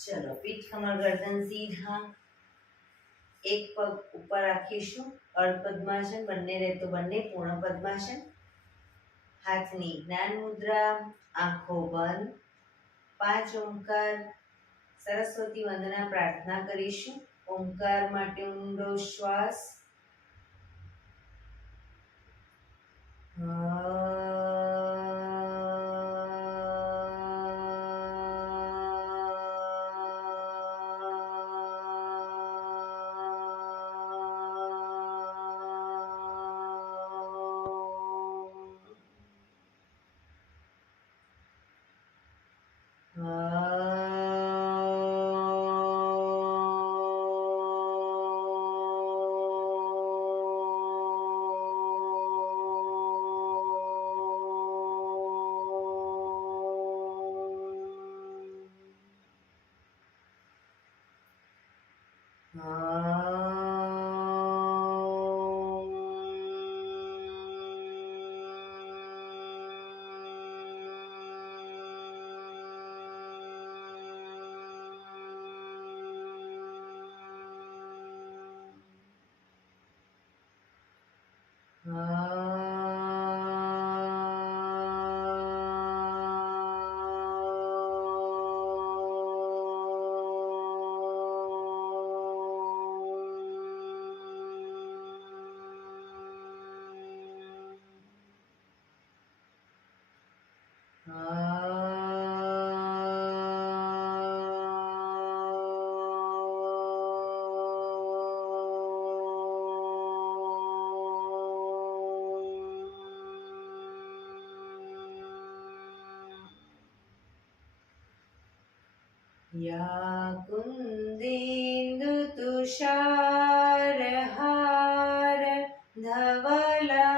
चलो पीठ कमर गर्दन सीधा, एक पग ऊपर રાખીશું, અર્ધ પદ્માસન, બંને રહે તો બંને પૂર્ણ પદ્માસન। હાથની જ્ઞાન મુદ્રા, આંખો બંધ, 5 ઓમકાર સરસ્વતી વંદના પ્રાર્થના કરીશું। ઓમકાર માટે ઊંડો શ્વાસ, या कुन्देन्दु तुषारहार धवला,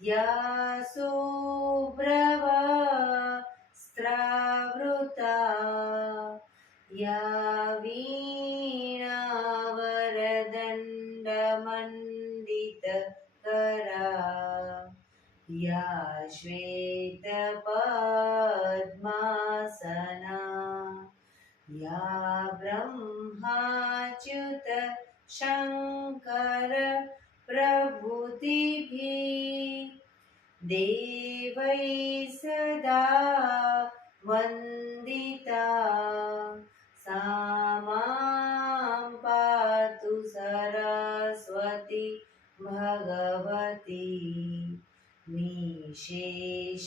या शुभ्रवस्त्रावृता, या वीणावरदण्डमण्डितकरा, या श्वेतपद्मासना, या ब्रह्माच्युत शङ्कर प्रभृतिभिः देवैः सदा वन्दिता, सा मां पातु सरस्वती भगवती निशेषजाड्यपहां,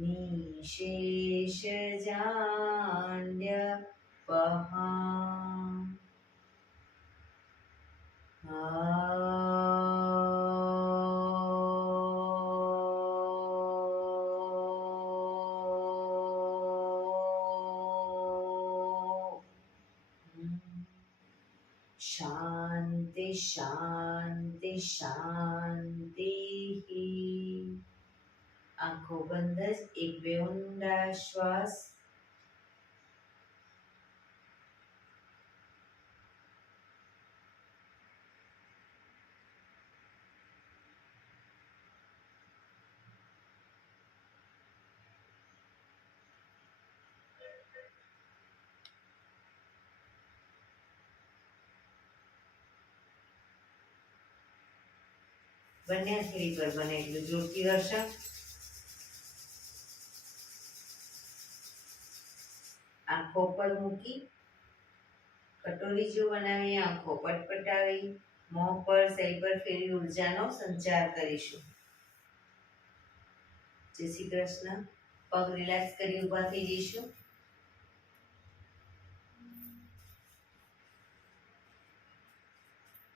निशेषजाड्यपहां। शांति शांति शांति। आंखों बंद, एक બે ઊંડા શ્વાસ, બંને હથેળી પર બને એટલું જોરથી ઘર્ષણ। આંખો પર મૂકી કટોરી જો બનાવી આંખો પટપટાવી મોં પર સહી પર ફેરી ઉર્જાનો સંચાર કરીશું। જય શ્રી કૃષ્ણ। પગ રિલેક્સ કરી ઊભા થઈ જઈશું।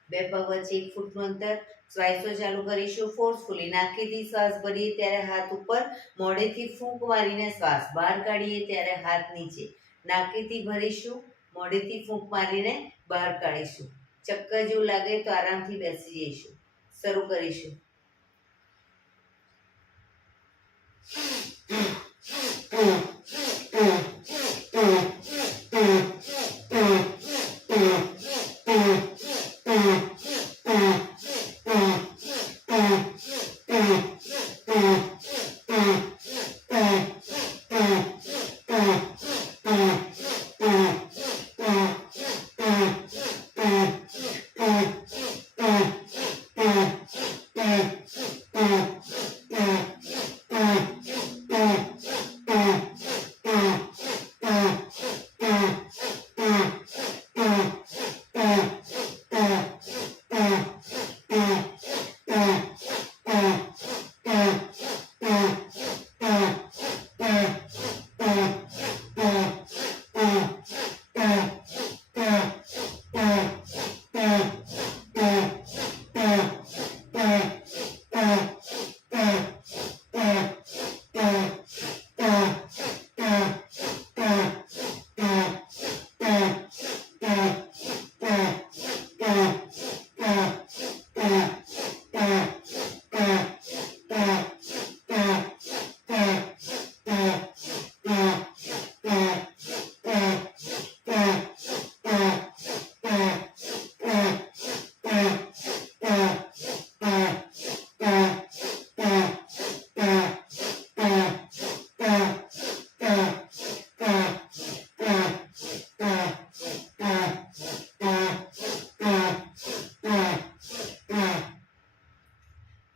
બે પગ વચ્ચે 1 ફૂટનું અંતર, શ્વાસો ચાલુ કરીશું ફોર્સફુલી। નાકેથી શ્વાસ ભરીએ ત્યારે હાથ ઉપર, મોઢેથી ફૂંક મારીને શ્વાસ બહાર કાઢીએ ત્યારે હાથ નીચે। નાકેથી ભરીશું, મોઢેથી ફૂંક મારીને બહાર કાઢીશું। ચક્કર જેવું લાગે તો આરામથી બેસી જઈશું। શરૂ કરીશું।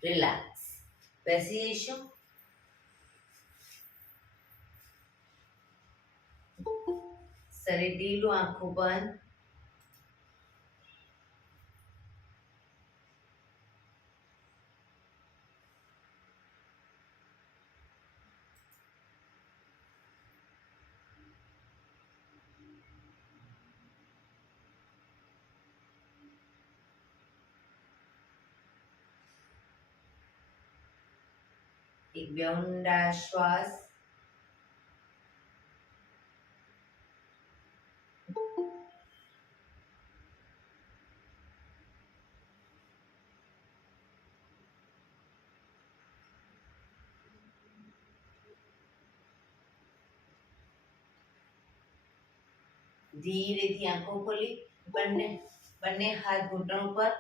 રિલેક્સ. બેસી જઈશું. શરીર ઢીલું, આંખો બંધ. એક બે ઊંડા શ્વાસ. ધીરેથી આંખો ખોલી બંને હાથ ઘૂંટણ ઉપર.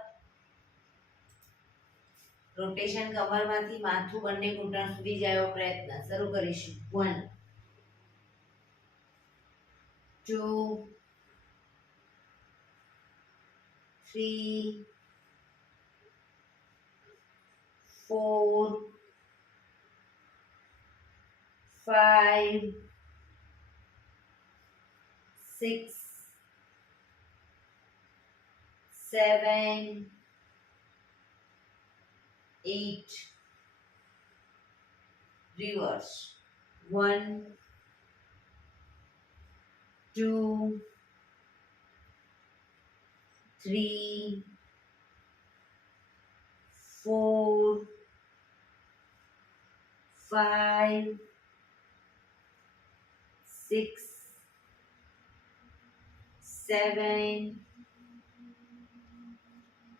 રોટેશન કમરમાંથી માથું બંને ઘૂંટણ સુધી જાય એવો પ્રયત્ન. શરૂ કરીશું. 1 2 3 4 5 6 7 8 reverse. 1 2 3 4 5 6 7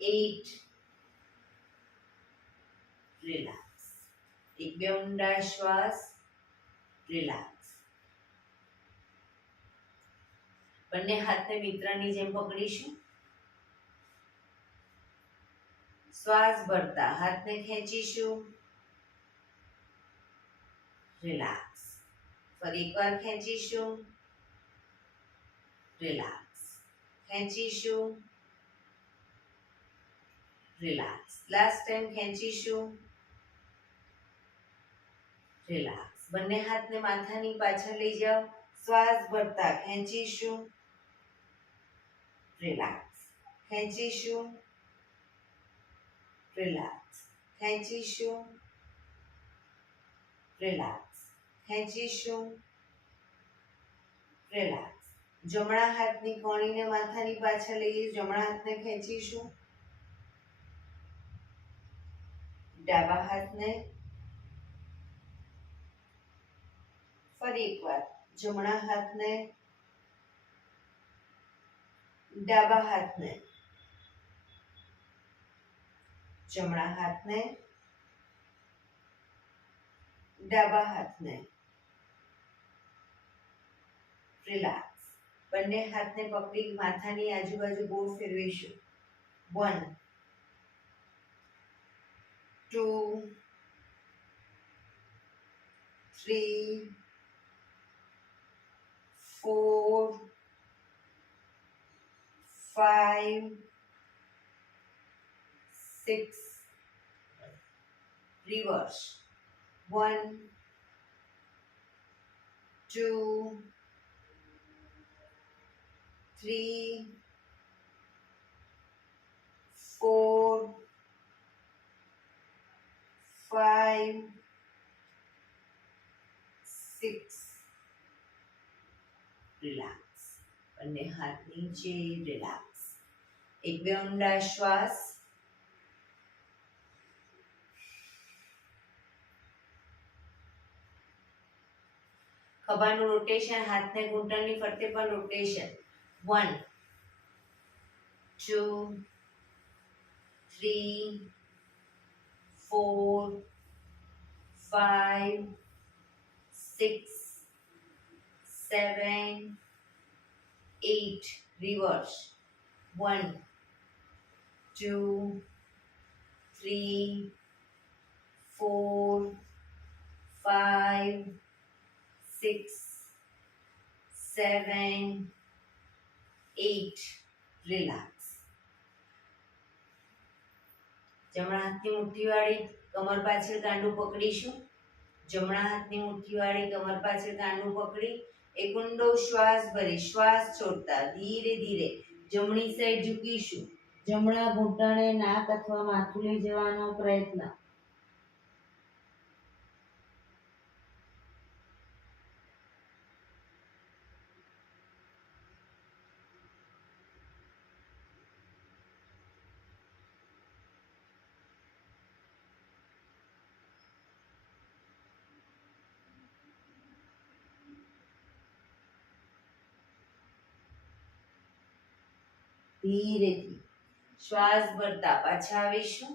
8 રિલેક્સ. એક બે ઊંડા શ્વાસ. રિલેક્સ. બંને હાથને મિત્રની જેમ પકડીશું. શ્વાસ ભરતા હાથને ખેંચીશું. રિલેક્સ. ફરી એકવાર ખેંચીશું. રિલેક્સ. ખેંચીશું. રિલેક્સ. લાસ્ટ ટાઈમ ખેંચીશું. રિલેક્સ. બંને હાથને માથાની પાછળ લઈ જાઓ. શ્વાસ ભરતા ખેંચીશું. રિલેક્સ. ખેંચીશું. રિલેક્સ. ખેંચીશું. રિલેક્સ. ખેંચીશું. રિલેક્સ. જમણા હાથની કોણીને માથાની પાછળ લઈએ. જમણા હાથને ખેંચીશું. ડાબા હાથને. ફરી એકવાર જમણા હાથને. ડાબા હાથને. જમણા હાથને. ડાબા હાથને. રિલેક્સ. બંને હાથને પકડી માથાની આજુબાજુ ગોળ ફેરવીશું. 1 2 3 4 5 6 reverse. 1 2 3 4 5 6 રિલેક્સ. બંને હાથ નીચે. રિલેક્સ. એક બે ઊંડા શ્વાસ. ખભાનું રોટેશન. હાથને ઘૂંટણની ફરતે પણ રોટેશન. 1 2 3 4 5 6 7 8 reverse. 1 2 3 4 5 6 7 8 રિલેક્સ. જમણા હાથની મુઠ્ઠી વાળી કમર પાછળ કાંડું પકડીશું. જમણા હાથની મુઠ્ઠીવાળી કમર પાછળ કાંડું પકડી એક ઊંડો શ્વાસ ભરી શ્વાસ છોડતા ધીરે ધીરે જમણી સાઈડ ઝૂકીશું. જમણા ઘૂંટણે નાક અથવા માથું લઈ જવાનો પ્રયત્ન. ધીરેથી શ્વાસ ભરતા પાછા આવીશું.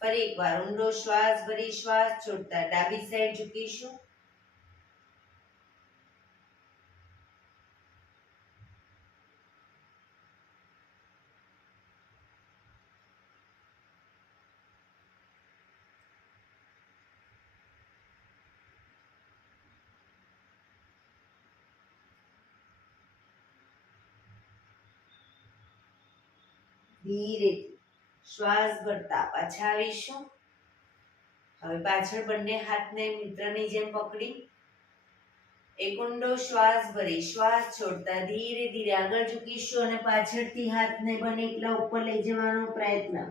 ફરી એકવાર ઊંડો શ્વાસ ભરી શ્વાસ છોડતા ડાબી સાઈડ ઝૂકીશું. ધીરેથી શ્વાસ ભરતા પાછા આવીશું. હવે પાછળ બંને હાથને મિત્રની જેમ પકડી એક ઊંડો શ્વાસ ભરી શ્વાસ છોડતા ધીરે ધીરે આગળ ઝૂકીશું અને પાછળથી હાથને બને એટલા ઉપર લઈ જવાનો પ્રયત્ન.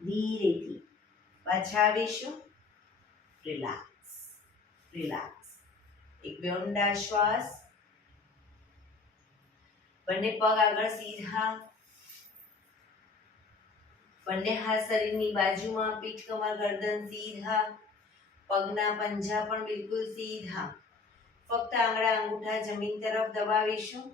ધીરેથી પાછા આવીશું. Relax relax. એક બે ઊંડા શ્વાસ. બંને પગ આગળ સીધા. બંને હાથ શરીરની બાજુમાં. પીઠ કમર ગરદન સીધા. પગના પંજા પણ બિલકુલ સીધા. ફક્ત આંગળા અંગૂઠા જમીન તરફ દબાવીશું.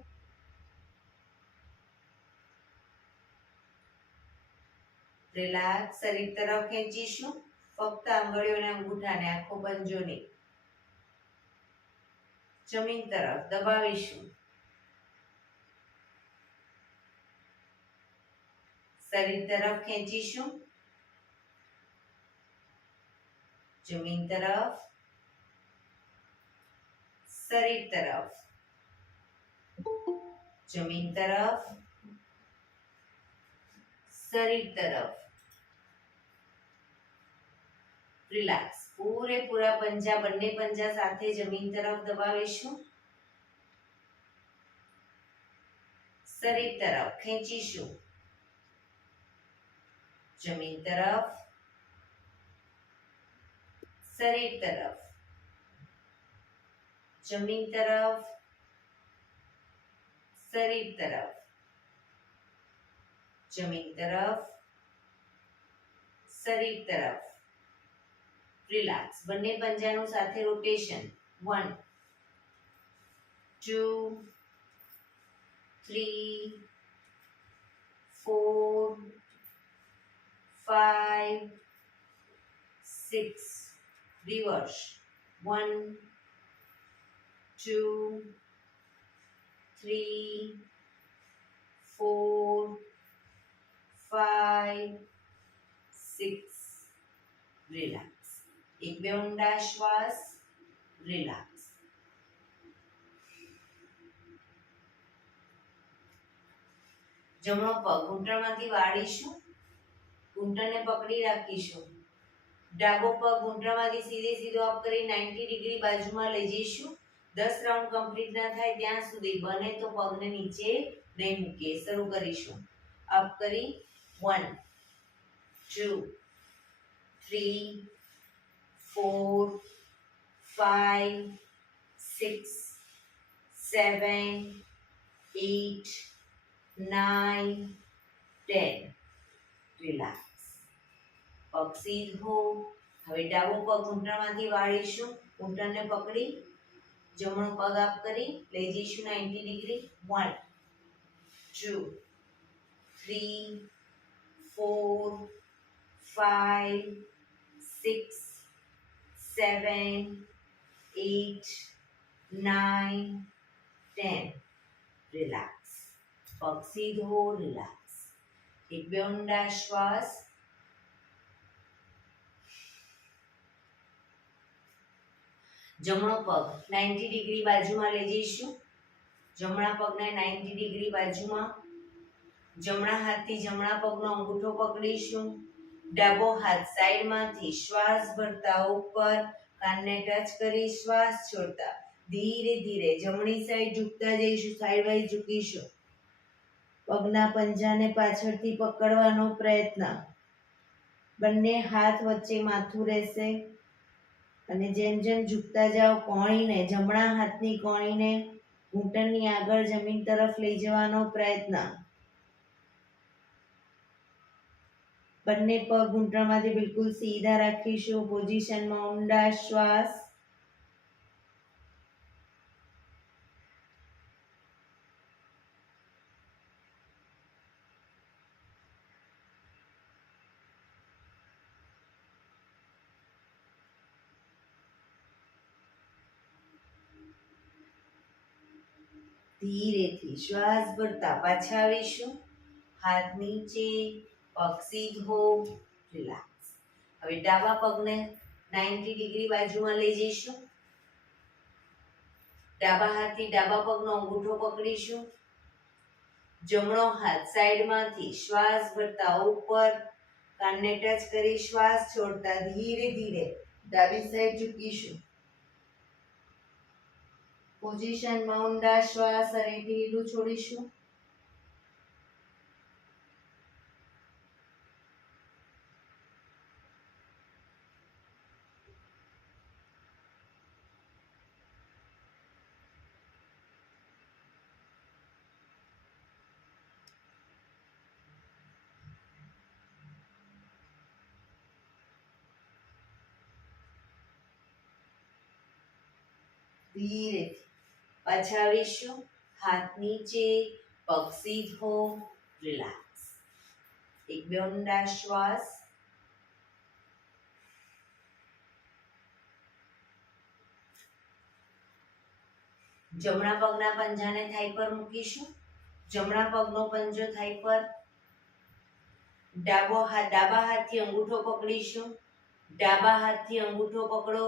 રિલેક્સ. શરીર તરફ ખેંચીશું. ફક્ત આંગળીઓને અંગૂઠાને આખો પંજો નહીં. જમીન તરફ દબાવીશું. શરીર તરફ ખેંચીશું. જમીન તરફ. શરીર તરફ. જમીન તરફ. શરીર તરફ. રિલેક્સ. પૂરેપૂરા પંજા બંને પંજા સાથે જમીન તરફ દબાવીશું. શરીર તરફ ખેંચીશું. જમીન તરફ. શરીર તરફ. જમીન તરફ. શરીર તરફ. જમીન તરફ. શરીર તરફ. રિલેક્સ. બંને પંજાનું સાથે રોટેશન. 1 2 3 4 5 6. રિવર્સ. 1 2 3 4 5 6. રિલેક્સ. એક બે ઊંડા શ્વાસ. રિલેક્સ. જમણો પગ ઘૂંટણમાંથી વાળીશું. ઘૂંટણને પકડી રાખીશું. ડાબો પગ ઘૂંટણમાંથી સીધે સીધો અપ કરી 90 ડિગ્રી બાજુમાં લઈ જઈશું. 10 રાઉન્ડ કમ્પ્લીટ ના થાય ત્યાં સુધી બને તો પગને નીચે નહીં મૂકીએ. શરૂ કરીશું. અપ કરી 1 2 3 4 5 6 7 8 9 10. રિલેક્સ. પગ સીધો. હવે ડાબો પગ ઘૂંટણમાંથી વાળીશું. ઘૂંટણને પકડી જમણો પગ આપ કરી લઈ જઈશું 90 ડિગ્રી. 1 2 3 4 5 6 7 8 9 10. રિલેક્સ. પગ સીધો. રિલેક્સ. એક બે ઊંડા શ્વાસ. જમણો પગ 90 ડિગ્રી બાજુમાં લઈ જઈશું. જમણા પગને 90 ડિગ્રી બાજુમાં. જમણા હાથથી જમણા પગનો અંગૂઠો પકડીશું. ડાબો હાથ સાઈડમાંથી શ્વાસ ભરતા ઉપર કાનને ટચ કરી શ્વાસ છોડતા ધીરે ધીરે જમણી સાઈડ ઝૂકતા જઈશું. સાઈડ વાઇઝ ઝૂકીશું. પગના પંજાને પાછળથી પકડવાનો પ્રયત્ન. બંને હાથ વચ્ચે માથું રહેશે અને જેમ જેમ ઝૂકતા જાઓ કોણીને, જમણા હાથની કોણીને ઘૂંટણની આગળ જમીન તરફ લઈ જવાનો પ્રયત્ન. બંને પગ ઘૂંટણમાંથી બિલકુલ સીધા રાખીશું. પોઝિશનમાં ઊંડા શ્વાસ. ધીરેથી શ્વાસ ભરતા પાછા આવીશું. હાથ નીચે, પગ સીધો, રિલેક્સ. હવે ડાબા પગને 90 ડિગ્રી બાજુમાં લઈ જઈશું. ડાબા હાથથી ડાબા પગનો અંગૂઠો પકડીશું. જમણો હાથ સાઈડમાંથી શ્વાસ ભરતા ઉપર કાનને ટચ કરી શ્વાસ છોડતા ધીરે ધીરે ડાબી સાઈડ ઝૂકીશું. પોઝિશનમાં ઊંડા શ્વાસ અને ઢીલું છોડીશું. ધીરેથી પાછા આવીશું. હાથ નીચે, પગ સીધો, રિલેક્સ. એક બે ઊંડા શ્વાસ. જમણા પગના પંજાને થાઈ પર મૂકીશું. જમણા પગનો પંજો થાઈ પર. ડાબા હાથથી અંગૂઠો પકડીશું. ડાબા હાથથી અંગૂઠો પકડો.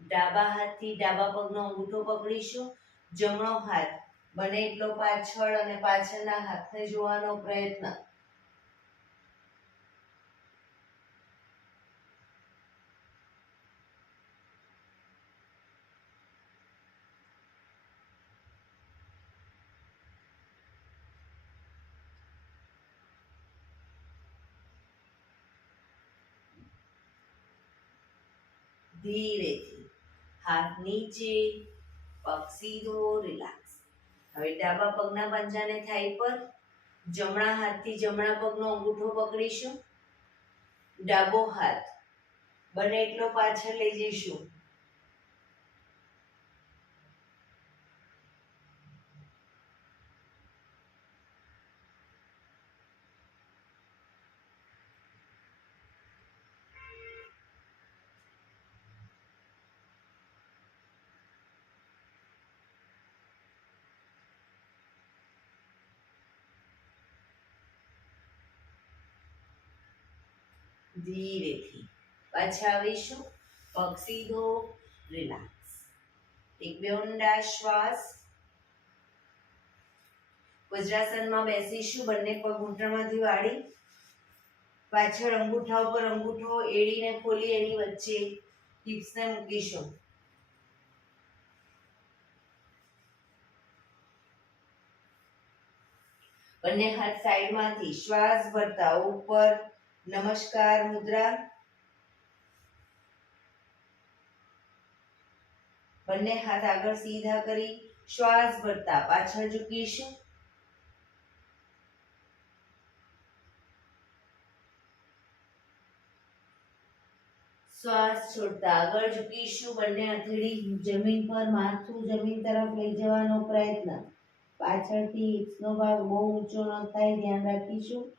ડાબા હાથથી ડાબા પગનો અંગૂઠો પકડીશું. જમણો હાથ બને એટલો પાછળ અને પાછળના હાથને જોવાનો પ્રયત્ન. ધીરેથી હાથ નીચે, પગ સીધો, રિલેક્સ. હવે ડાબા પગના પંજાને થાઈ પર. જમણા હાથથી જમણા પગનો અંગૂઠો પકડીશું. ડાબો હાથ બને એટલો પાછળ લઈ જઈશું. ધીરેથી પાછા આવીશું. પગ સીધો, રિલેક્સ. એક બે ઊંડા શ્વાસ. વજ્રાસનમાં બેસીશું. બંને પગ ઘૂંટણમાંથી વાળી પાછળ અંગૂઠા ઉપર અંગૂઠો એડીને ખોલી એની વચ્ચે હિપ્સને મૂકીશું. બંને હાથ સાઈડમાંથી શ્વાસ ભરતા ઉપર નમસ્કાર મુદ્રા. બંને હાથ આગળ સીધા કરી શ્વાસ ભરતા પાછળ ઝૂકીશું. શ્વાસ છોડતા આગળ ઝૂકીશું. બંને હથેળી જમીન પર, માથું જમીન તરફ લઈ જવાનો પ્રયત્ન. પાછળથી હિપ્સનો ભાગ બહુ ઊંચો ન થાય, ધ્યાન રાખીશું.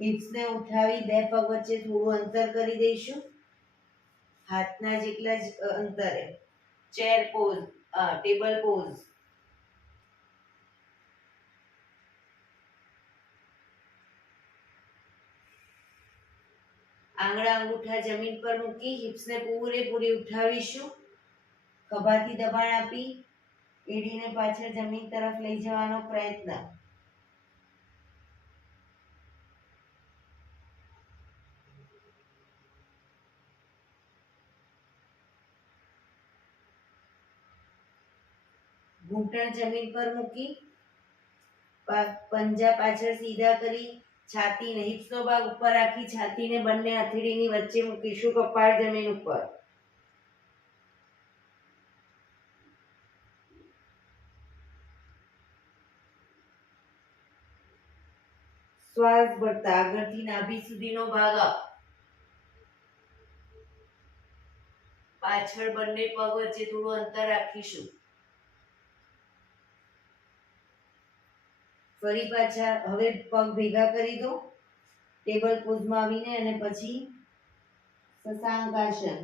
હિપ્સને ઉઠાવી બે પગ વચ્ચે થોડું અંતર કરી દઈશું. હાથના જેટલા જ અંતરે. Chair pose, table pose. આંગળા અંગૂઠા જમીન પર મૂકી હિપ્સને પૂરેપૂરી ઉઠાવીશું. ખભાથી દબાણ આપી એડીને પાછળ જમીન તરફ લઈ જવાનો પ્રયત્ન. ઘૂંટણ જમીન પર મૂકી પંજા પાછળ સીધા કરી છાતીને હિપ્સનો ભાગ ઉપર રાખી છાતીને બંને હથેળીની વચ્ચે મૂકીશું. કપાળ જમીન ઉપર. શ્વાસ ભરતા આગળથી નાભી સુધીનો ભાગ અપ. પાછળ બંને પગ વચ્ચે થોડું અંતર રાખીશું. ફરી પાછા હવે પગ ભેગા કરી દો ટેબલ પોઝમાં આવીને અને પછી શશાંકાસન.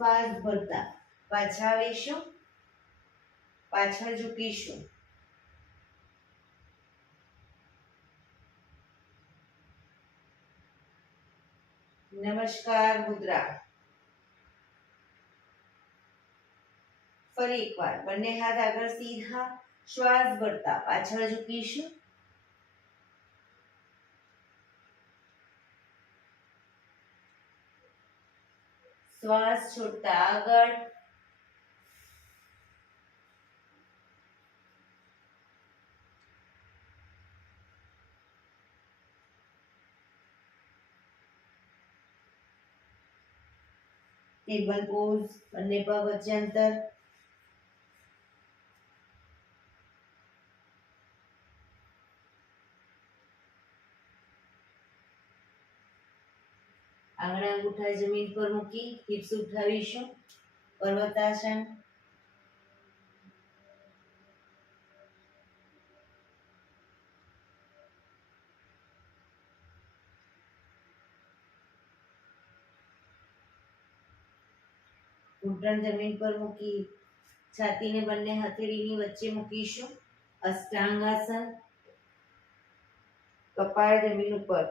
શ્વાસ ભરતા પાછા આવીશું. પાછળ ઝૂકીશું. નમસ્કાર મુદ્રા. ફરી એકવાર બંને હાથ આગળ સીધા. શ્વાસ ભરતા પાછળ ઝૂકીશું. શ્વાસ છોડતા આગળ. Table pose. બંને પગ વચ્ચે અંતર. આંગળા અંગૂઠા જમીન પર મૂકી હિપ્સ ઉઠાવીશું. પર્વતાસન. ઘૂંટણ જમીન પર મૂકી છાતીને બંને હથેળીની વચ્ચે મૂકીશું. અષ્ટાંગાસન. કપાળ જમીન ઉપર.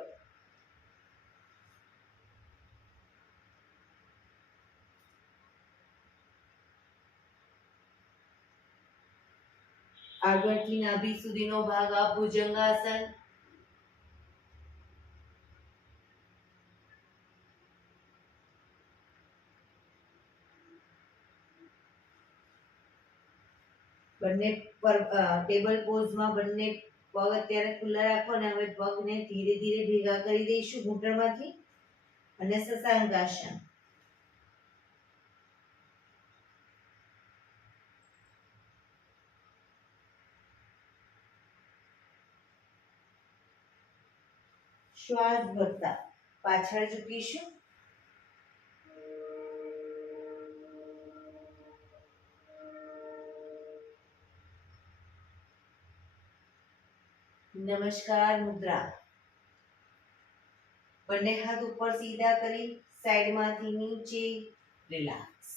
આગળથી નાભી સુધીનો ભાગ આ ભુજંગાસન. બંને ટેબલ પોઝમાં બંને પગ અત્યારે ખુલ્લા રાખો અને હવે પગને ધીરે ધીરે ભેગા કરી દઈશું ઘૂંટણમાંથી અને શશાંકાસન. શ્વાસ ભરતા પાછળ ઝૂકીશું. નમસ્કાર મુદ્રા. બંને હાથ ઉપર સીધા કરી સાઈડમાંથી નીચે. Relax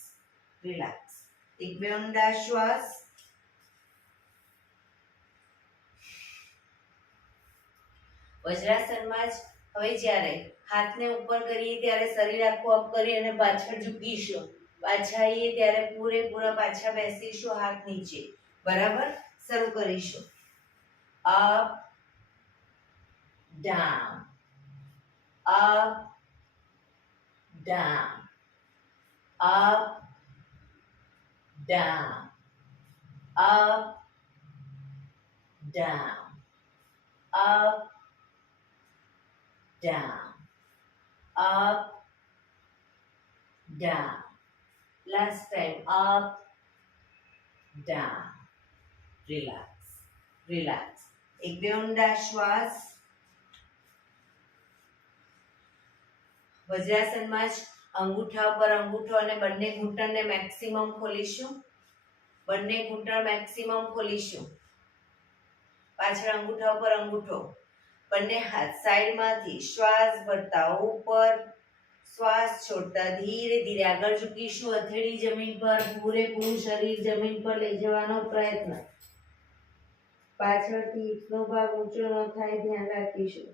relax. એક બે ઊંડા શ્વાસ. વજ્રાસનમાં જ હવે જ્યારે હાથને ઉપર કરીએ ત્યારે શરીર આખું અપ કરી અને પાછળ ઝૂકીશું. પાછા આવીએ ત્યારે પૂરેપૂરા પાછા બેસીશું હાથ નીચે. બરાબર. શરૂ કરીશું. Up down up down up down up down up down up down. Last time. Up down. Relax relax. એક બે ઊંડા શ્વાસ. વજ્રાસનમાં જ અંગૂઠા ઉપર અંગૂઠો અને બંને ઘૂંટણને મેક્સિમમ ખોલીશું. બંને ઘૂંટણ મેક્સિમમ ખોલીશું. પાછળ અંગૂઠા ઉપર અંગૂઠો. બંને હાથ સાઈડમાંથી શ્વાસ ભરતા ઉપર શ્વાસ છોડતા ધીરે ધીરે આગળ ઝૂકીશું. હથેળી જમીન પર, પૂરેપૂરું શરીર જમીન પર લઈ જવાનો પ્રયત્ન. પાછળથી હિપનો ભાગ ઊંચો ન થાય ધ્યાન રાખીશું.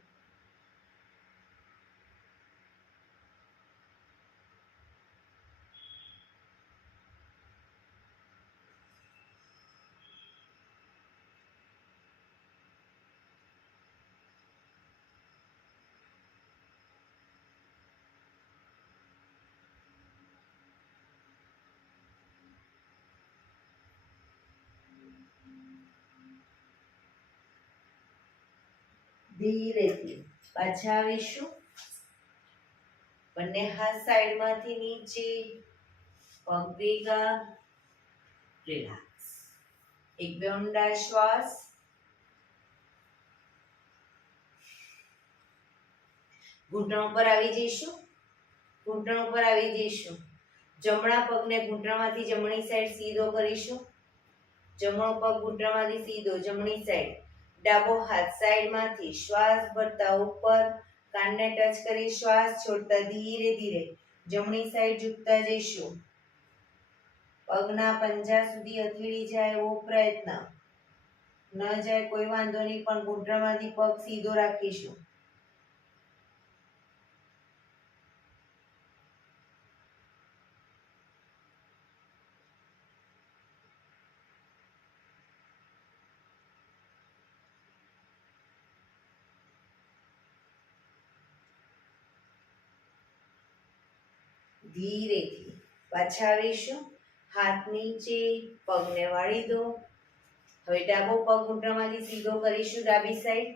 ધીરેથી પાછા આવીશું. બંને હાથ સાઈડમાંથી નીચે, પગ ભેગા, રિલેક્સ. એક બે ઊંડા શ્વાસ. ઘૂંટણ ઉપર આવી જઈશું. ઘૂંટણ ઉપર આવી જઈશું. જમણા પગને ઘૂંટણમાંથી જમણી સાઈડ સીધો કરીશું. જમણો પગ ઘૂંટણમાંથી સીધો જમણી સાઈડ. ડાબો હાથ સાઈડમાંથી શ્વાસ ભરતા ઉપર, કાનને ટચ કરી શ્વાસ છોડતા ધીરે ધીરે જમણી સાઈડ ઝૂકતા જઈશું. પગના પંજા સુધી હથેળી જાય એવો પ્રયત્ન. ન જાય કોઈ વાંધો નહીં, પણ ઘૂંટણમાંથી પગ સીધો રાખીશું. ધીરેથી પાછા આવીશું. હાથ નીચે, પગને વાળી દો. હવે ડાબો પગ ઘૂંટણમાંથી સીધો કરીશું ડાબી સાઈડ.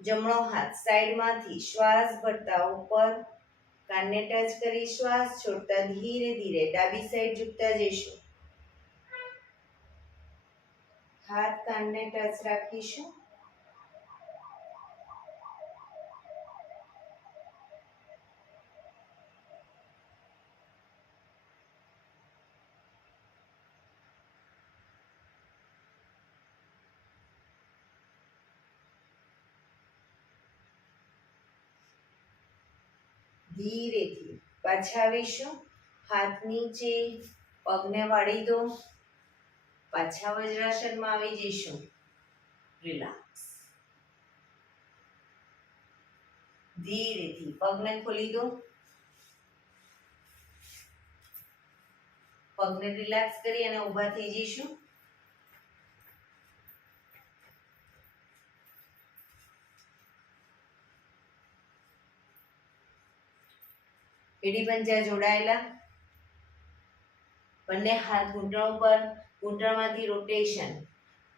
જમણો હાથ સાઈડમાંથી શ્વાસ ભરતા ઉપર, કાનને ટચ કરી શ્વાસ છોડતા ધીરે ધીરે ડાબી સાઈડ ઝૂકતા જઈશું. હાથ કાનને ટચ રાખીશું. ધીરેથી પાછા આવીશું. હાથ નીચે, પગને વાળી દો. પાછા વજ્રાસનમાં આવી જઈશું. રિલેક્સ. ધીરેથી પગને ખોલી દો. પગને રિલેક્સ કરી અને ઊભા થઈ જઈશું. એડી પંજા જોડાયેલા. બંને હાથ ઘૂંટણ પર, ઘૂંટણમાંથી રોટેશન.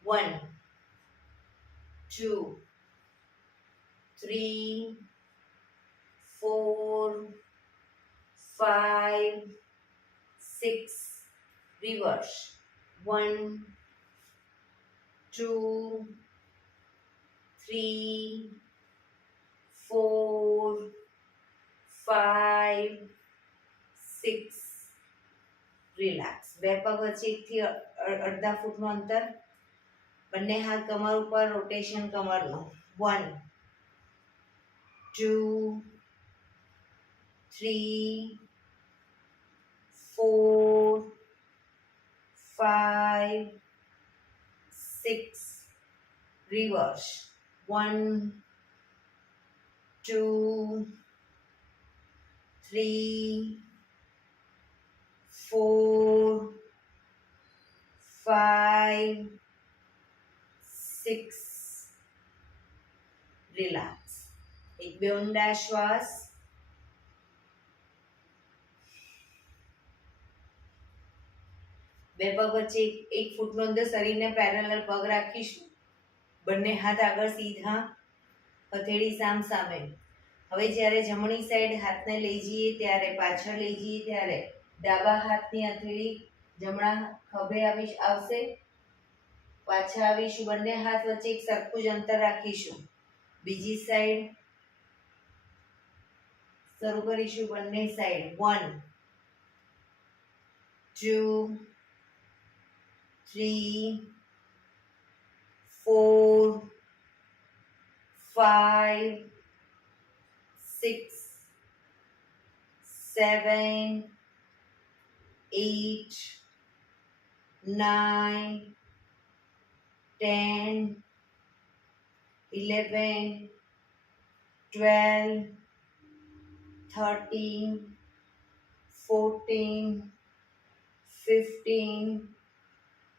1 2 3 4 5 6. રિવર્સ. 1 2 3 4 5 6. રિલેક્સ. બે પગ વચ્ચે 1 થી અડધા ફૂટનું અંતર. બંને હાથ કમર ઉપર, રોટેશન કમરનું. 1 2 3 4 5 6. રિવર્સ. 1 2 3 4 5 6. રિલેક્સ. એક બે ઊંડા શ્વાસ. બે પગ વચ્ચે 1 ફૂટનો અંદર શરીરને પેરેલલ પગ રાખીશું. બંને હાથ આગળ સીધા, હથેળી સામ સામે. હવે જ્યારે જમણી સાઈડ હાથને લઈ જઈએ ત્યારે, પાછળ લઈ જઈએ ત્યારે ડાબા હાથની હથેળી જમણા ખભે આવશે. પાછા આવીશું. બંને હાથ વચ્ચે એક સરખું જ અંતર રાખીશું. બીજી સાઈડ શરૂ કરીશું. બંને સાઈડ. 1 2 3 4 5 6. 7, 8, 9, 10, 11, 12, 13, 14, 15,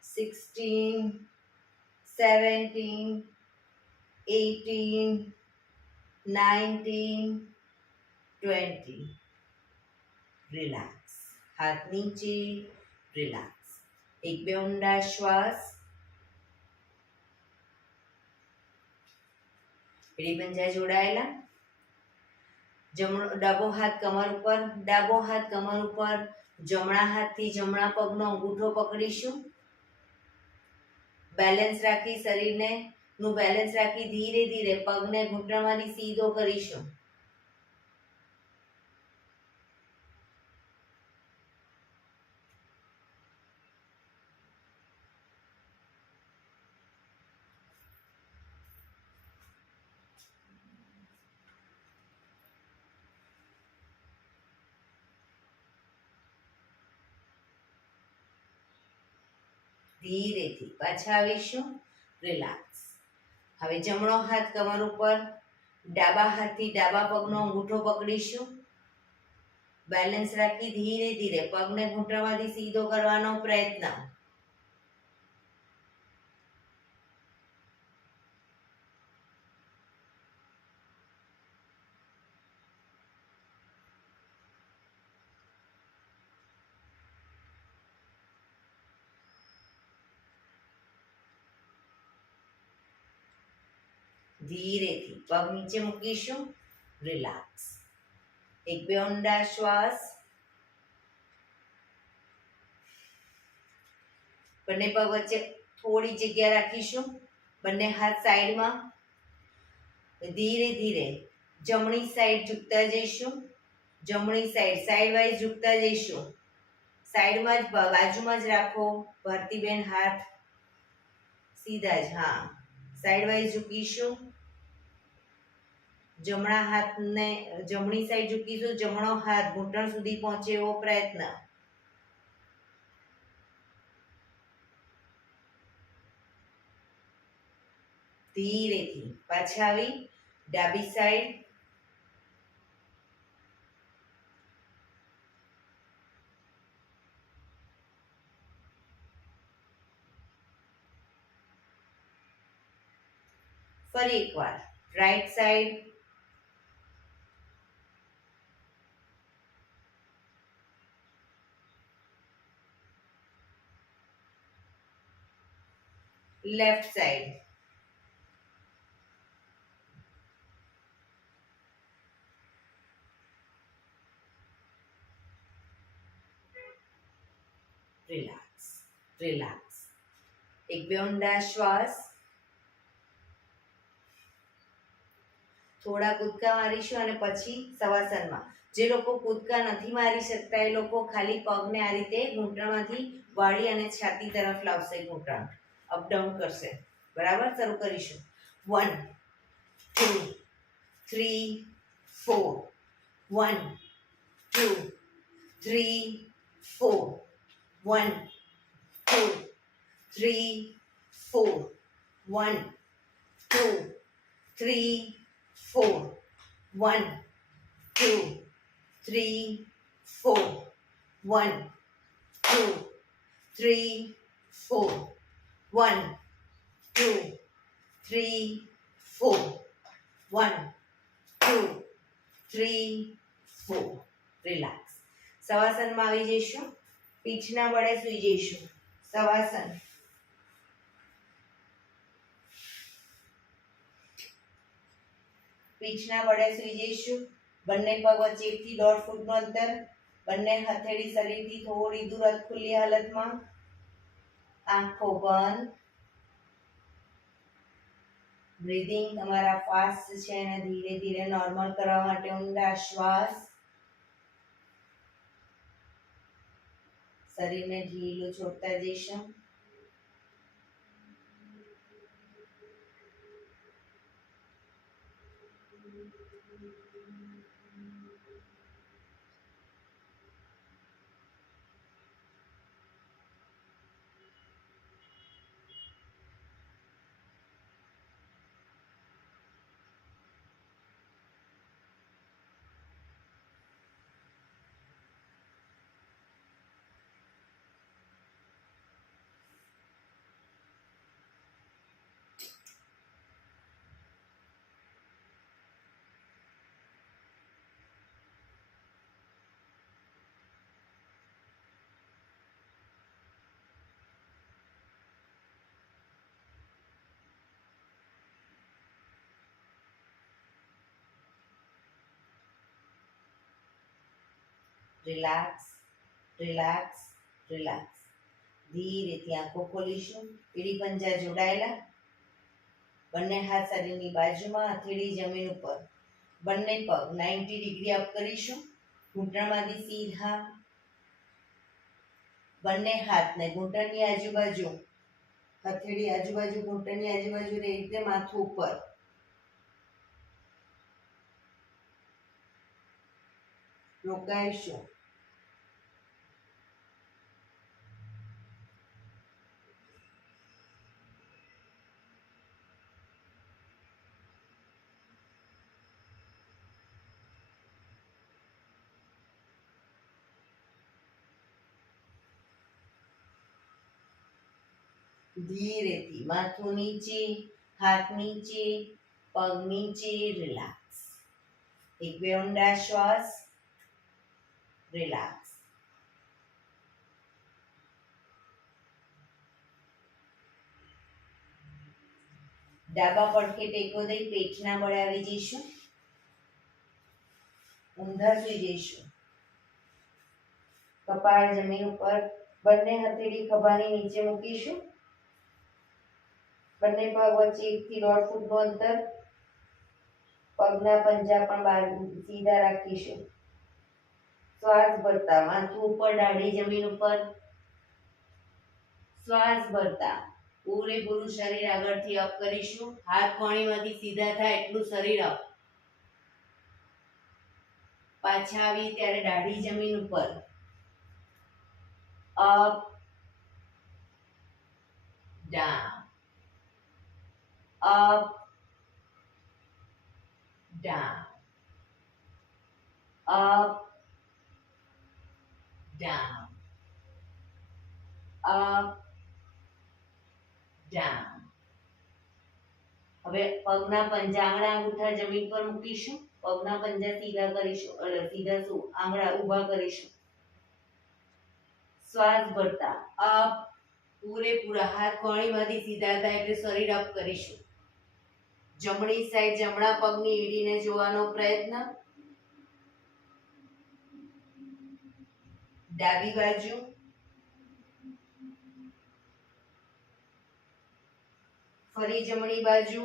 16, 17, 18, 19, 20. રિલેક્સ. હાથ નીચે, રિલેક્સ. એક બે ઊંડા શ્વાસ. એડી પંજા જોડાયેલા. ડાબો હાથ કમર ઉપર, ડાબો હાથ કમર ઉપર. જમણા હાથથી જમણા પગનો અંગૂઠો પકડીશું. બેલેન્સ રાખી શરીરને નું બેલેન્સ રાખી ધીરે ધીરે પગને ઘૂંટણમાંથી સીધો કરીશું. ધીરેથી પાછા આવીશું. રિલેક્સ. હવે જમણો હાથ કમર ઉપર, ડાબા હાથથી ડાબા પગનો અંગૂઠો પકડીશું. બેલેન્સ રાખી ધીરે ધીરે પગને ઘૂંટણમાંથી સીધો કરવાનો પ્રયત્ન. ધીરેથી પગ નીચે મૂકીશું. રિલેક્સ. એક બે ઊંડા શ્વાસ. બંને પગ વચ્ચે થોડી જગ્યા રાખીશું. બંને હાથ સાઈડમાં. ધીરે ધીરે જમણી સાઈડ ઝૂકતા જઈશું. જમણી સાઈડ સાઈડ વાઇઝ ઝૂકતા જઈશું. સાઈડમાં જ બાજુમાં જ રાખો ભારતીબેન હાથ. સીધા જ. હા, સાઈડ વાઇઝ ઝૂકીશું. જમણા હાથને જમણી સાઈડ ઝૂકીશું. જમણો હાથ ઘૂંટણ સુધી પહોંચે એવો પ્રયત્ન. ધીરેથી પાછા આવી ડાબી સાઈડ. ફરી એકવાર right side. Left side. Relax. Relax. એક બે ઊંડા શ્વાસ. થોડા કૂદકા મારીશું અને પછી શવાસનમાં. જે લોકો કૂદકા નથી મારી શકતા એ લોકો ખાલી પગને આ રીતે ઘૂંટણમાંથી વાળી અને છાતી તરફ લાવશે. ઘૂંટણ અપડાઉન કરશે. બરાબર. શરૂ કરીશું. 1, 2, 3, 4. 1, 2, 3, 4. 1, 2, 3, 4. 1, 2, 3, 4. 1, 2, 3, 4. 1, 2, 3, 4. 1, 2, 3, 4. 1, 2, 3, 4. રિલેક્સ. શવાસનમાં આવી જઈશું. પીઠના બળે સૂઈ જઈશું. શવાસન. પીઠના બળે સૂઈ જઈશું. બંને પગ વચ્ચે 1 થી 1.5 ફૂટનું અંતર. બંને હથેળી શરીરથી થોડી દૂર ખુલ્લી હાલતમાં. આંખો બંધ. બ્રીધિંગ તમારા ફાસ્ટ છે અને ધીરે ધીરે નોર્મલ કરવા માટે ઊંડા શ્વાસ. શરીરને ઢીલું છોડતા જઈશું. Relax, relax, relax. ધીરેથી આંખો ખોલીશું. એડી પંજા જોડાયેલા. બંને હાથ શરીરની બાજુમાં, હથેળી જમીન ઉપર. બંને પગ 90 ડિગ્રી અપ કરીશું. ઘૂંટણમાંથી સીધા. બંને હાથને ઘૂંટણની આજુબાજુ, હથેળી આજુબાજુ, ઘૂંટણની આજુબાજુ એ રીતે માથું ઉપર. રોકાઈશું. ધીરેથી માથું નીચે, હાથ નીચે, પગ નીચે. રિલેક્સ. એક બે ઊંડા શ્વાસ. રિલેક્સ. ડાબા પડખે ટેકો દઈ પેટના બળે આવી જઈશું. ઊંધા સુઈ જઈશું. કપાળ જમીન ઉપર. બંને હથેળી ખભાની નીચે મૂકીશું. બંને પગ વચ્ચે 1 થી 1.5 ફૂટનું અંતર. પગના પંજા પણ બહાર સીધા રાખીશું. શ્વાસ ભરતા માથું ઉપર, દાઢી જમીન ઉપર. શ્વાસ ભરતા પૂરેપૂરું શરીર આગળથી અપ કરીશું. હાથ કોણીમાંથી સીધા થાય એટલું શરીર અપ. પાછા આવી ત્યારે દાઢી જમીન ઉપર. Up, down, up, down, up, down, up, down. હવે પગના પંજા, આંગળા અંગૂઠા જમીન પર મૂકીશું. પગના પંજા સીધા કરીશું, સીધા આંગળા ઊભા કરીશું. શ્વાસ ભરતા અપ, પૂરેપૂરા હાથ કોણીમાંથી સીધા થાય એટલે શરીર અપ કરીશું. જમણી સાઈડ જમણા પગની એડીને જોવાનો પ્રયત્ન. ડાબી બાજુ. ફરી જમણી બાજુ.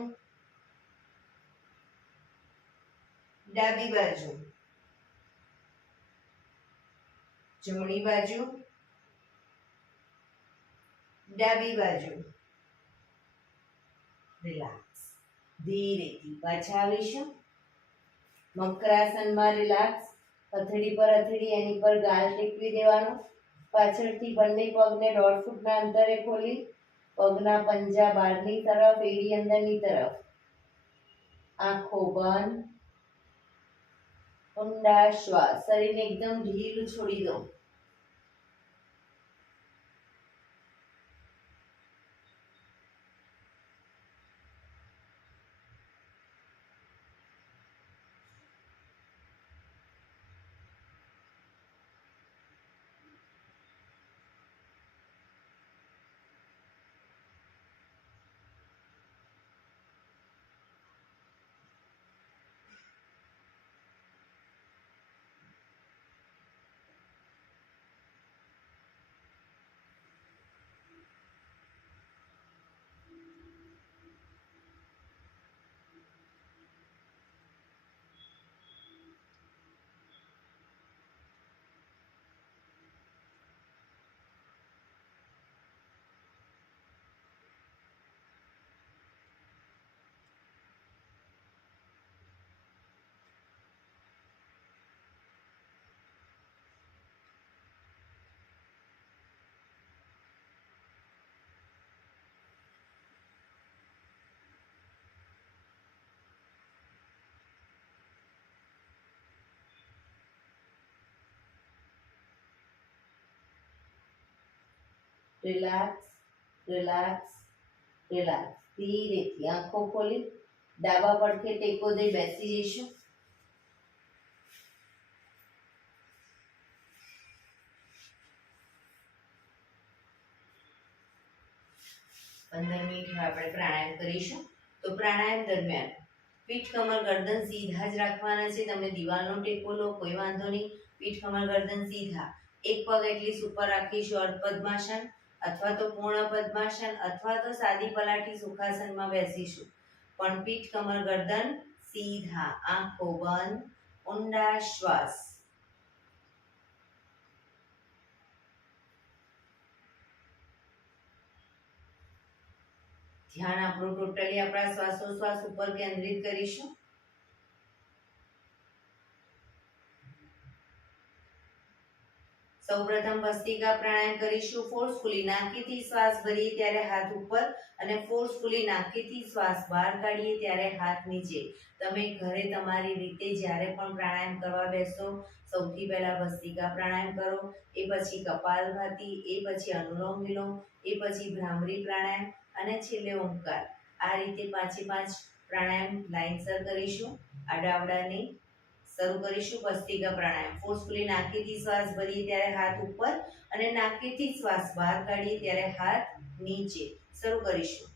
ડાબી બાજુ. જમણી બાજુ. ડાબી બાજુ. રિલેક્સ. ધીરેથી પાછા આવીશું. મકરાસનમાં રિલેક્સ. હથેળી પર હથેળી, એની પર ગાલ ટેકવી દેવાનો. પાછળથી બંને પગને 1.5 ફૂટના અંતરે ખોલી પગના પંજા બહારની તરફ, એડી અંદરની તરફ. આંખો બંધ. ઊંડા શ્વાસ. શરીરને એકદમ ઢીલું છોડી દો. Relax, relax, relax. ધીરેથી આંખો ખોલી ડાબા પડખે ટેકો દઈ બેસી જઈશું. પંદર મિનિટ આપણે પ્રાણાયામ કરીશું. તો પ્રાણાયામ દરમિયાન પીઠ, કમર, ગરદન સીધા જ રાખવાના છે. તમે દિવાલનો ટેકો લો, કોઈ વાંધો નહીં. પીઠ કમર ગરદન સીધા. એક પગ એટલી ઉપર રાખીશું અર્ધ પદ્માસન અથવા તો પૂર્ણ પદ્માસન અથવા તો સાદી પલાઠી સુખાસનમાં બેસીશું. પણ પીઠ કમર ગરદન સીધા, આંખો બંધ, ઊંડા શ્વાસ. ધ્યાન આપણું ટોટલી આપણા શ્વાસોશ્વાસ ઉપર કેન્દ્રિત કરીશું. સૌપ્રથમ ભસ્ત્રિકા પ્રાણાયામ કરીશું. ફોર્સફુલી નાકીથી શ્વાસ ભરીએ ત્યારે હાથ ઉપર અને ફોર્સફુલી નાકીથી શ્વાસ બહાર કાઢીએ ત્યારે હાથ નીચે. તમે ઘરે તમારી રીતે જ્યારે પણ પ્રાણાયામ કરવા બેસો સૌથી પહેલા ભસ્ત્રિકા પ્રાણાયામ કરો, એ પછી કપાલભાતિ, એ પછી અનુલોમ વિલોમ, એ પછી ભ્રામરી પ્રાણાયામ અને છેલ્લે ઓમકાર. આ રીતે 5 પ્રાણાયામ લાઈનસર કરીશું. આડાવડાની શરૂ કરીશું. ભસ્ત્રિકા પ્રાણાયામ. ફોર્સફુલી નાકીથી શ્વાસ ભરીએ ત્યારે હાથ ઉપર અને નાકીથી શ્વાસ બહાર કાઢીએ ત્યારે હાથ નીચે. શરૂ કરીશું.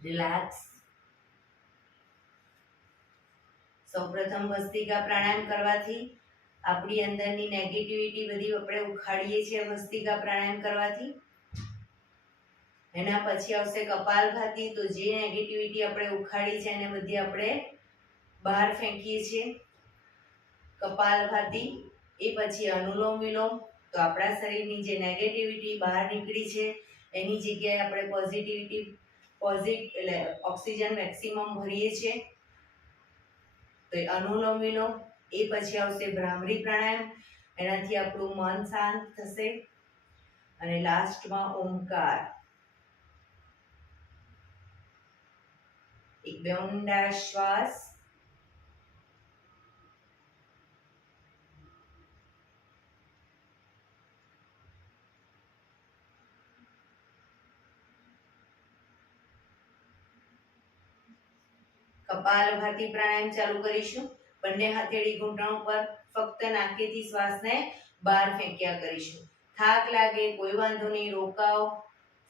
રિલેક્સ. સૌપ્રથમ ભસ્ત્રિકા પ્રાણાયામ કરવાથી આપણી અંદરની નેગેટિવિટી બધી આપણે ઉખાડીએ છીએ. ભસ્ત્રિકા પ્રાણાયામ કરવાથી એના પછી આવશે કપાલભાતિ. તો જે નેગેટિવિટી આપણે ઉખાડી છે એને બધી આપણે બહાર ફેંકીએ છીએ. કપાલભાતિ. એ પછી અનુલોમ વિલોમ. તો આપણા શરીરની જે નેગેટિવિટી બહાર નીકળી છે એની જગ્યાએ આપણે પોઝિટિવિટી એટલે ઓક્સિજન મેક્સિમમ ભરીએ છીએ. તો અનુલોમ વિલોમ. એ પછી આવશે ભ્રામરી પ્રાણાયામ. એનાથી આપણું મન શાંત થશે. અને લાસ્ટમાં ઓમકાર. એક બે ઊંડા શ્વાસ. કપાલભાતિ પ્રાણાયામ ચાલુ કરીશું. બંને હથેળી ઘૂંટણ ઉપર. ફક્ત નાકેથી શ્વાસને બહાર ફેંક્યા કરીશું. થાક લાગે કોઈ વાંધો નહીં, રોકાવ.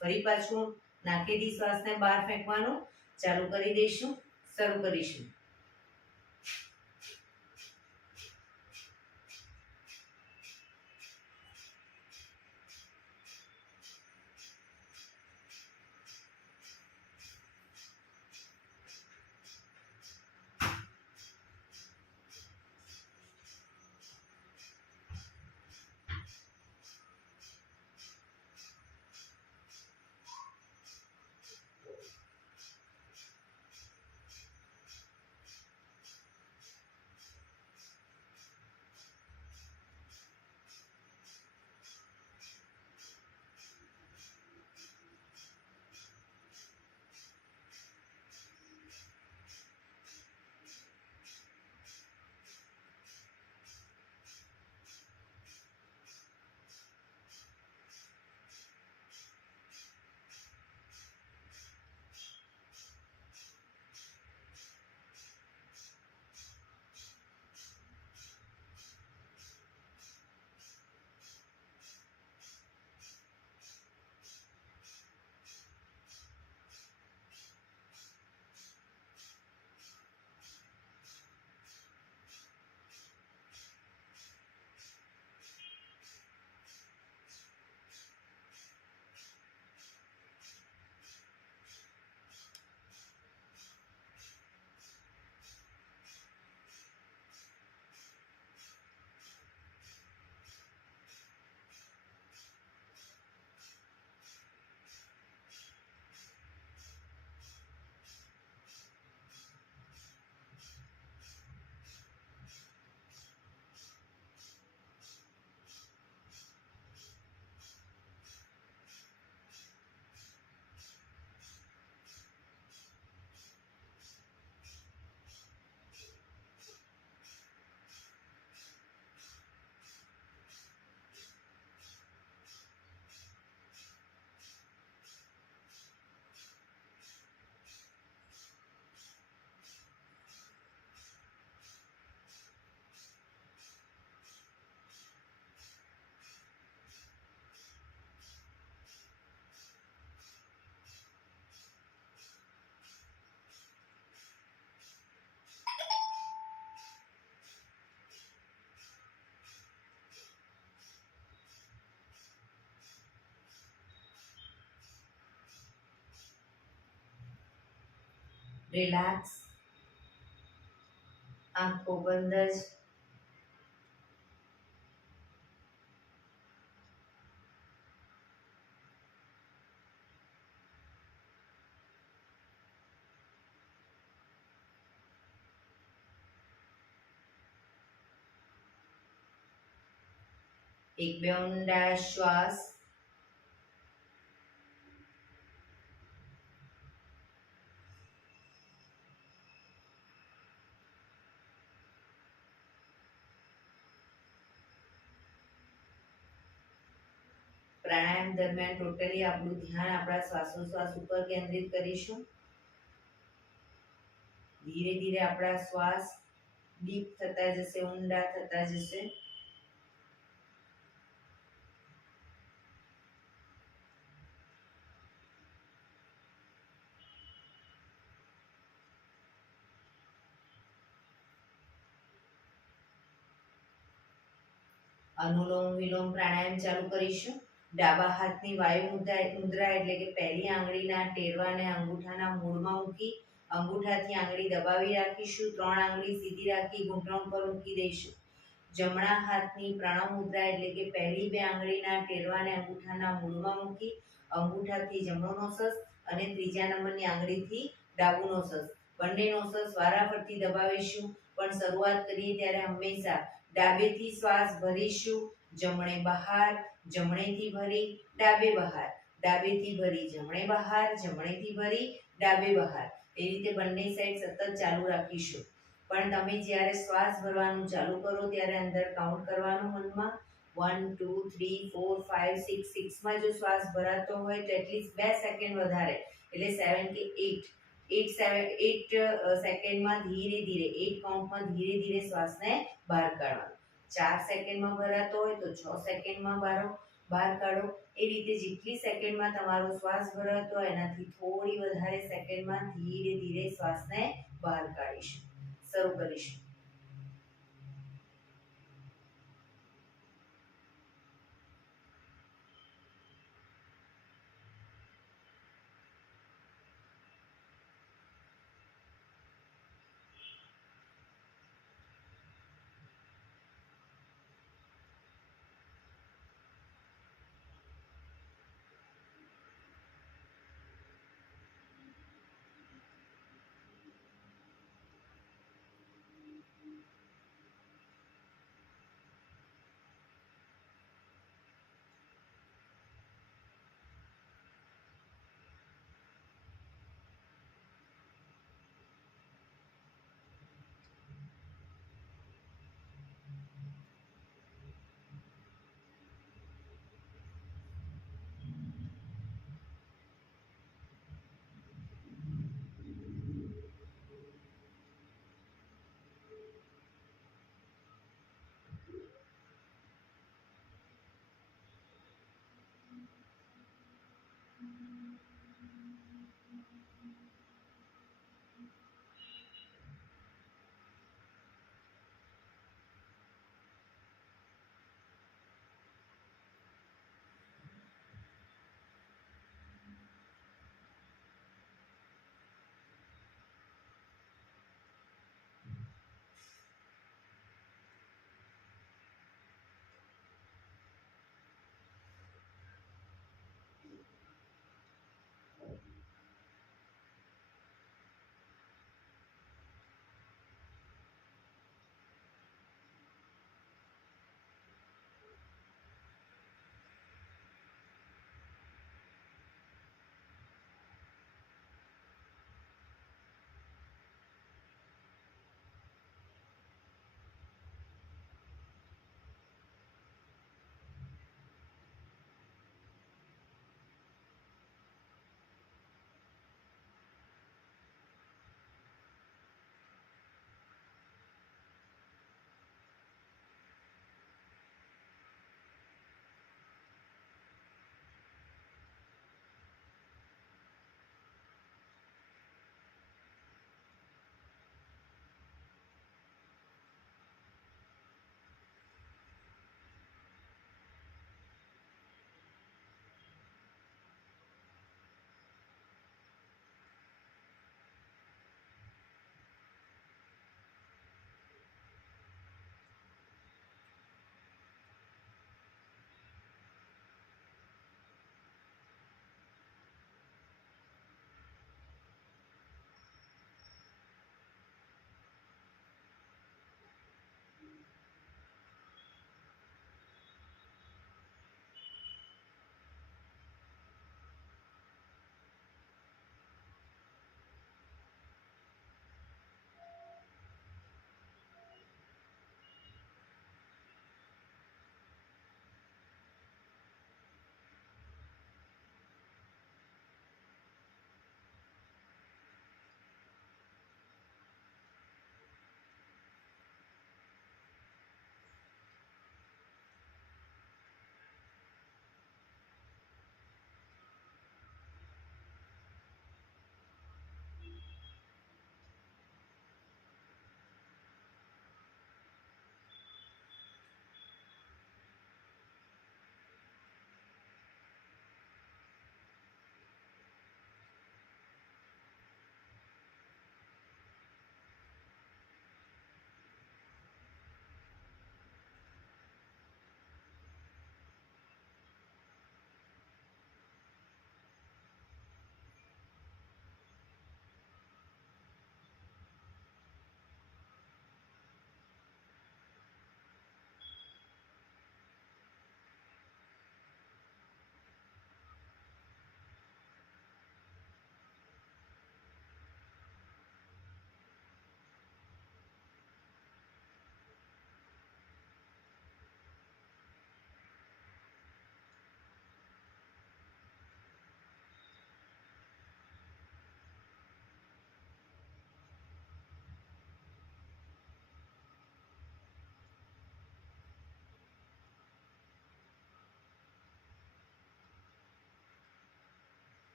ફરી પાછું નાકેથી શ્વાસને બહાર ફેંકવાનું ચાલુ કરી દઈશું. શરૂ કરીશું. રિલેક્સ, આંખો બંધ જ. એક બે ઊંડા શ્વાસ. પ્રાણાયામ દરમિયાન ટોટલી આપણું ધ્યાન આપણા શ્વાસોશ્વાસ ઉપર કેન્દ્રિત કરીશું. ધીરે ધીરે આપણા શ્વાસ ડીપ થતા જશે, ઊંડા થતા જશે. અનુલોમ વિલોમ પ્રાણાયામ ચાલુ કરીશું. ડાબા હાથની વાયુ મુદ્રા એટલે કે પહેલી આંગળીના ટેરવાને અંગૂઠાના મૂળમાં મૂકી અંગૂઠાથી આંગળી દબાવી રાખીશું. 3 આંગળી સીધી રાખી ઘૂંટણ પર મૂકી દઈશું. જમણા હાથની પ્રણવ મુદ્રા એટલે કે પહેલી 2 આંગળીના ટેરવાને અંગૂઠાના મૂળમાં મૂકી અંગૂઠાથી જમણો નોસસ અને ત્રીજા નંબરની આંગળીથી ડાબુ નોસસ, બંને નોસસ વારાફરતી દબાવીશું. પણ શરૂઆત કરીએ ત્યારે હંમેશા ડાબેથી શ્વાસ ભરીશું, જમણે બહાર, જમણેથી ભરી ડાબે બહાર, ડાબેથી ભરી જમણે બહાર, જમણેથી ભરી ડાબે બહાર. એ રીતે બંને સાઈડ સતત ચાલુ રાખીશું. પણ તમે જ્યારે શ્વાસ ભરવાનું ચાલુ કરો ત્યારે અંદર કાઉન્ટ કરવાનું મનમાં 1 2 3 4 5 6. 6માં જો શ્વાસ ભરાતો હોય તો એટલીસ્ટ 2 સેકન્ડ વધારે એટલે 7 કે 8 સેકન્ડમાં ધીરે ધીરે 8 કાઉન્ટમાં ધીરે ધીરે શ્વાસને બહાર કાઢવાનો. 4 સેકન્ડમાં ભરાતો હોય તો 6 સેકન્ડમાં બહાર કાઢો. એ રીતે જેટલી સેકન્ડમાં તમારો શ્વાસ ભરાતો હોય એનાથી થોડી વધારે સેકન્ડમાં ધીરે ધીરે શ્વાસને બહાર કાઢીશું. શરૂ કરીશું.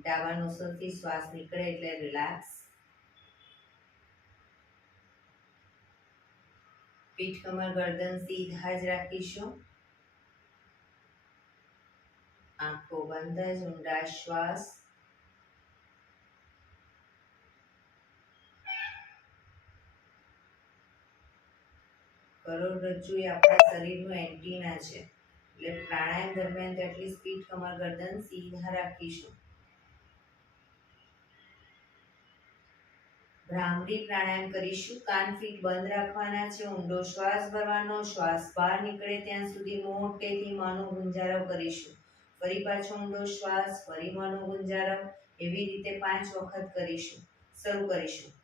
ડાબા નોસલથી શ્વાસ નીકળે એટલે રિલેક્સ. પીઠ કમર ગરદન સીધા જ રાખીશું. આંખો બંધ જ ઊંડા શ્વાસ. કરોડરજ્જુ એ આપણા શરીરનું એન્ટીના છે, એટલે પ્રાણાયામ દરમિયાન તેટલી પીઠ કમર ગરદન સીધા રાખીશું. ભ્રામરી પ્રાણાયામ કરીશું. કાન ફીટ બંધ રાખવાના છે. ઊંડો શ્વાસ ભરવાનો. શ્વાસ બહાર નીકળે ત્યાં સુધી મોટેથી મોંનો ગુંજારો કરીશું. ફરી પાછો ઊંડો શ્વાસ, ફરી મોંનો ગુંજારો, એવી રીતે 5 વખત કરીશું. શરૂ કરીશું.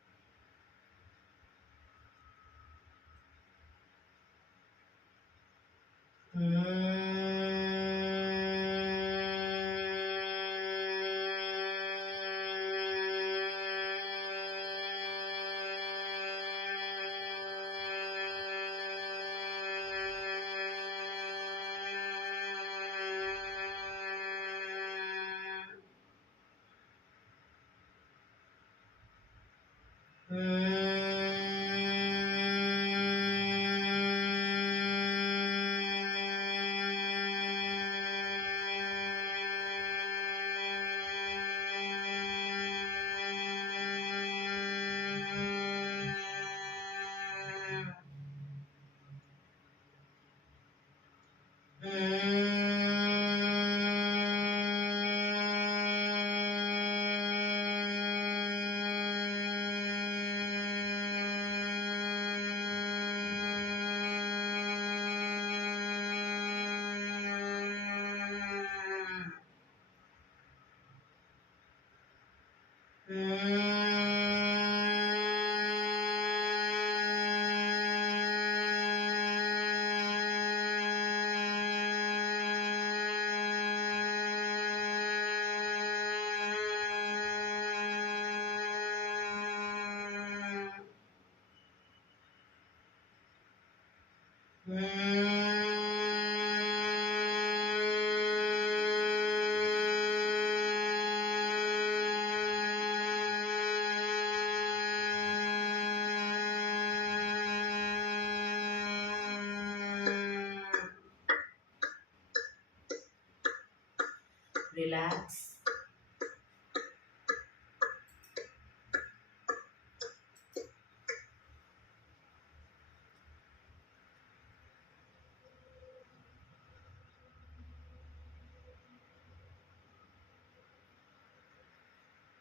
રિલેક્સ.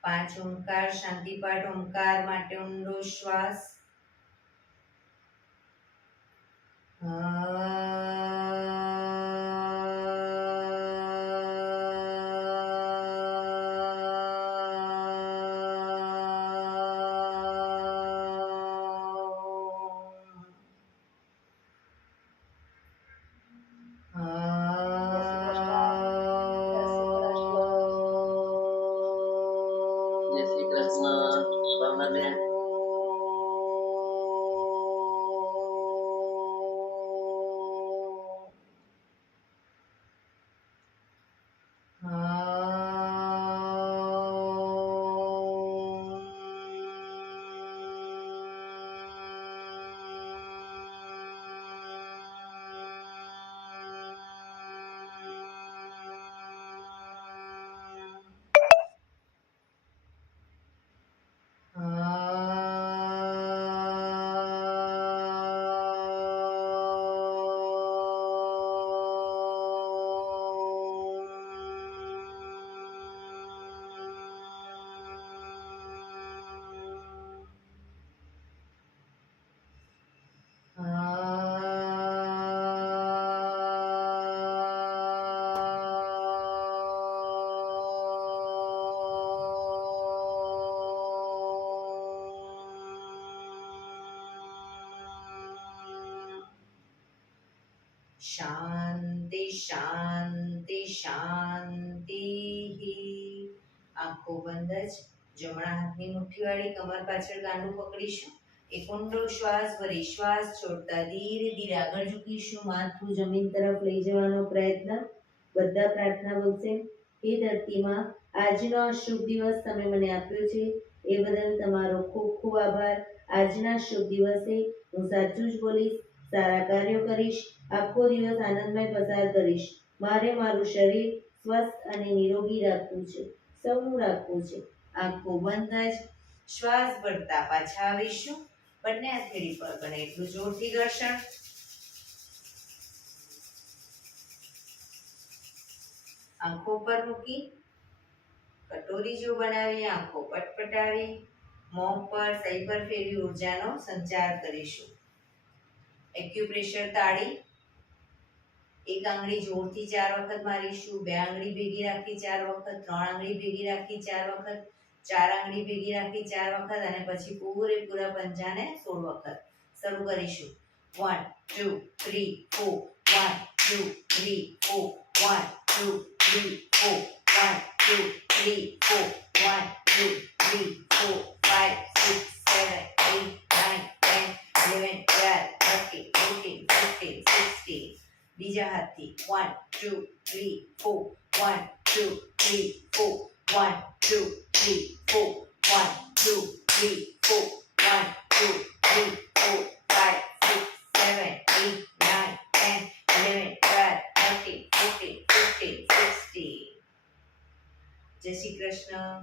પાંચ ઓમકાર શાંતિપાઠ. ઓમકાર માટે ઊંડો શ્વાસ. શાંતિ શાંતિ શાંતિ. આંખો બંધ જ. જમણા હાથની મુઠ્ઠીવાળી કમર પાછળ ગાંડું પકડીશું. એક ઊંડો શ્વાસ ભરી શ્વાસ છોડતા ધીરે ધીરે આગળ ઝૂકીશું. માથું જમીન તરફ લઈ જવાનો પ્રયત્ન. બધા પ્રાર્થના બોલશે. એ ધરતીમાં આજનો આ શુભ દિવસ તમે મને આપ્યો છે એ બદલ તમારો ખૂબ ખૂબ આભાર. આજના શુભ દિવસે હું સાચું જ બોલીશ, સારા કાર્યો કરીશ, આખો દિવસ આનંદમય પસાર કરીશ. મારે મારું શરીર સ્વસ્થ અને નિરોગી રાખવું છે, સૌનું રાખવું છે. આંખો બંધ જ શ્વાસ ભરતા પાછા આવીશું. બંને હથેળી પર બને એટલું જોરથી ઘર્ષણ. આંખો પર મૂકી કટોરી જો બનાવી આંખો પટપટાવી મોં પર સહી પર ફેરવી ઉર્જાનો સંચાર કરીશું. એક્યુપ્રેશર તાળી. એક આંગળી જોરથી 4 વખત મારીશું. 2 આંગળી ભેગી રાખી 4 વખત. 3 આંગળી ભેગી રાખી 4 વખત. 4 આંગળી ભેગી રાખી 4 વખત અને પછી પૂરેપૂરા પંજાને 16 વખત. શરૂ કરીશું. 1 2 3 4 1 2 3 4 1 2 3 4 1 2 3 4 1 2 3 4 5 6 7 8 9 10 11 12 13 14 15 16. બીજા હાથથી 1 2 3 4 1 2 3 4 1 2 3 4 1 2 3 4 1 2 3 4 5 6 7 8 9 10 11 12 13 14 15 16. જય શ્રી કૃષ્ણ.